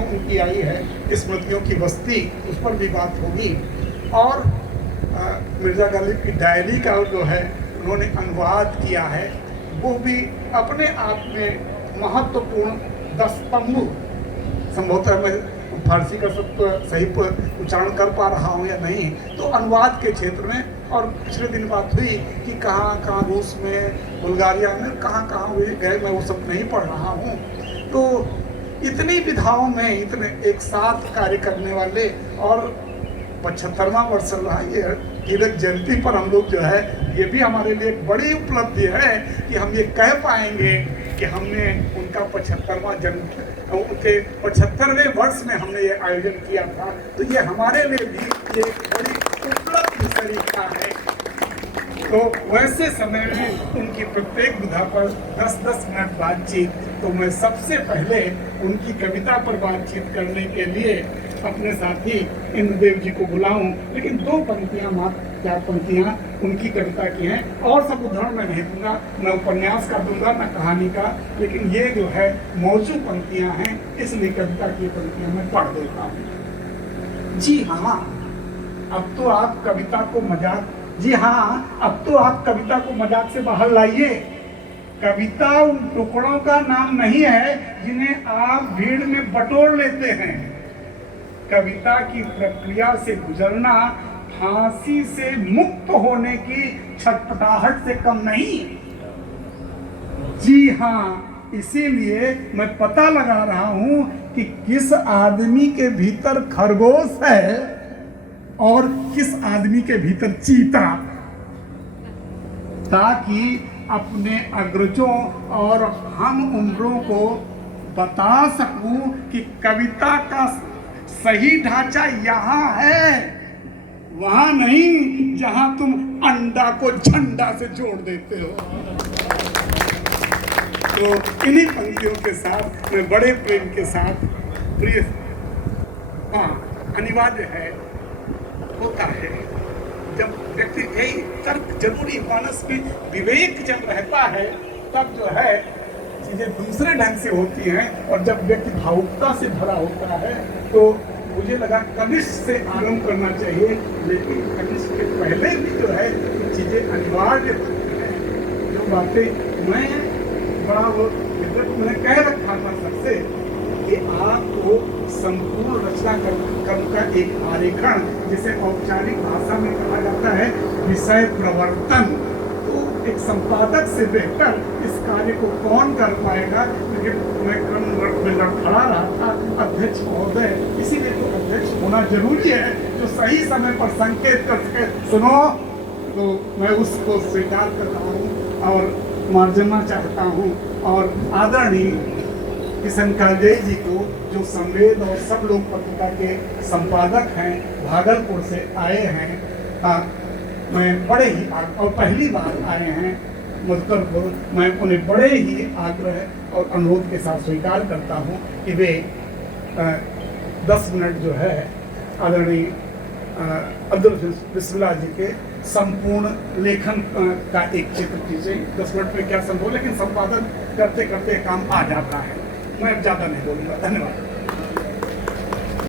जो उनकी आई है स्मृतियों की बस्ती, उस पर भी बात होगी। और मिर्ज़ा गालिब की डायरी का जो है उन्होंने अनुवाद किया है, वो भी अपने आप में महत्वपूर्ण 10 तंबू, संभवतः मैं फारसी का सब सही उच्चारण कर पा रहा हूँ या नहीं, तो अनुवाद के क्षेत्र में। और पिछले दिन बात हुई कि कहाँ कहाँ रूस में, बुल्गारिया में, कहाँ कहाँ वे गए, मैं वो सब नहीं पढ़ रहा हूँ। तो इतनी विधाओं में इतने एक साथ कार्य करने वाले, और 75वां वर्ष चल रहा है ये हीरक जयंती पर हम लोग जो है, ये भी हमारे लिए एक बड़ी उपलब्धि है कि हम ये कह पाएंगे कि हमने उनका 75वां जन्म, उनके 75वें वर्ष में हमने ये आयोजन किया था। तो ये हमारे लिए भी ये बड़ी उपलब्धि तरीका है। तो वैसे समय में उनकी प्रत्येक विधा पर 10-10 मिनट बातचीत, तो मैं सबसे पहले उनकी कविता पर बातचीत करने के लिए अपने साथी इंद्रदेव जी को बुलाऊं, लेकिन 2 पंक्तियां, मात्र 4 पंक्तियां उनकी कविता की हैं, और सब उदाहरण मैं नहीं दूंगा, न उपन्यास का दूंगा न कहानी का, लेकिन ये जो है मौजू पंक्तियां हैं, इसलिए कविता की पंक्तियां मैं पढ़ देता हूँ। जी हाँ, अब तो आप कविता को मजाक, जी हाँ, अब तो आप कविता को मजाक से बाहर लाइए। कविता उन टुकड़ों का नाम नहीं है जिन्हें आप भीड़ में बटोर लेते हैं। कविता की प्रक्रिया से गुजरना फांसी से मुक्त होने की छटपटाहट से कम नहीं। जी हाँ, इसीलिए मैं पता लगा रहा हूं कि किस आदमी के भीतर खरगोश है और किस आदमी के भीतर चीता, ताकि अपने अग्रजों और हम उम्रों को बता सकूं कि कविता का सही ढांचा यहाँ है, वहां नहीं जहां तुम अंडा को झंडा से जोड़ देते हो। तो इन्हीं पंक्तियों के साथ मैं बड़े प्रेम के साथ, प्रिय, हाँ, अनिवार्य है, होता है जब व्यक्ति, यही तर्क जरूरी, मानस में विवेक जब रहता है तब जो है चीजें दूसरे ढंग से होती हैं। और जब व्यक्ति भावुकता से भरा होता है तो मुझे लगा कनिष्ठ से आरंभ करना चाहिए, लेकिन कनिष्ठ के पहले भी जो है चीजें अनिवार्य होती हैं। जो बातें मैं बड़ा वो मैंने कह रखा था सबसे कि आपको संपूर्ण रचना कर्म का एक आरेखन, जिसे औपचारिक भाषा में कहा जाता है विषय प्रवर्तन, तो एक संपादक से बेहतर इस कार्य को कौन कर पाएगा। लेकिन मैं क्रम में लड़खड़ा रहा था, अध्यक्ष महोदय, इसीलिए तो अध्यक्ष होना जरूरी है, जो सही समय पर संकेत कर सके, सुनो, तो मैं उसको स्वीकार करता हूँ और मार्जना चाहता हूँ। और आदरणीय किशन कालजई जी को, जो संवेद और सब लोग पत्रिका के संपादक हैं, भागलपुर से आए हैं, मैं बड़े ही और पहली बार आए हैं मधुकरपुर, मैं उन्हें बड़े ही आग्रह और अनुरोध के साथ स्वीकार करता हूं कि वे 10 मिनट जो है आदरणीय अब्दुल बिस्मिल्लाह जी के संपूर्ण लेखन का एक चित्र कीजिए। 10 मिनट में क्या संभव, लेकिन संपादन करते करते काम आ जाता है। मैं अब ज़्यादा नहीं बोलूँगा। धन्यवाद।